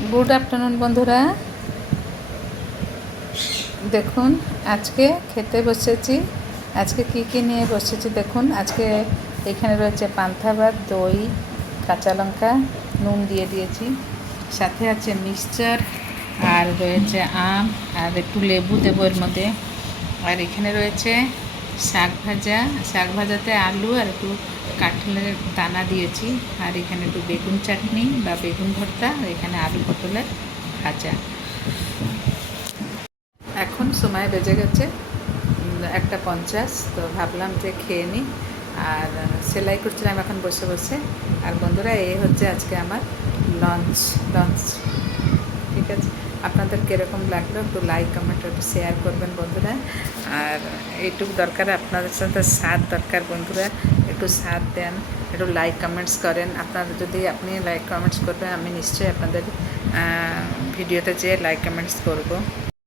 Good afternoon बंधुरा देखुन आज के खेते बसेছি आज के की নিয়ে বসেছি দেখুন আজকে এখানে রয়েছে পান্তা ভাত দই কাঁচা লঙ্কা নুন দিয়ে দিয়েছি সাথে আছে মিক্সচার আর রয়েছে আম আর একটু লেবু দেবো এর মধ্যে আর এখানে রয়েছে শাক ভাজাতে আলু আর একটু কাঁঠালের দানা দিয়েছি আর এখানে একটু বেগুন চাটনি বা বেগুন ভর্তা আর এখানে আলু পটলের ভাজা। এখন সময় বেজে গেছে 1:50 তো ভাবলাম যে খেয়ে নিই আর সেলাই করছিলাম এখন বসে বসে। আর বন্ধুরা এই হচ্ছে আজকে আমার লঞ্চ ঠিক আছে। আপনাদের কীরকম লাগলো একটু লাইক কমেন্ট একটু শেয়ার করবেন বন্ধুরা। আর এইটুকু দরকার আপনাদের সাথে সাথ দরকার বন্ধুরা, একটু সাথ দেন, একটু লাইক কমেন্টস করেন। আপনারা যদি আপনি লাইক কমেন্টস করবেন আমি নিশ্চয়ই আপনাদের ভিডিওতে যেয়ে লাইক কমেন্টস করব।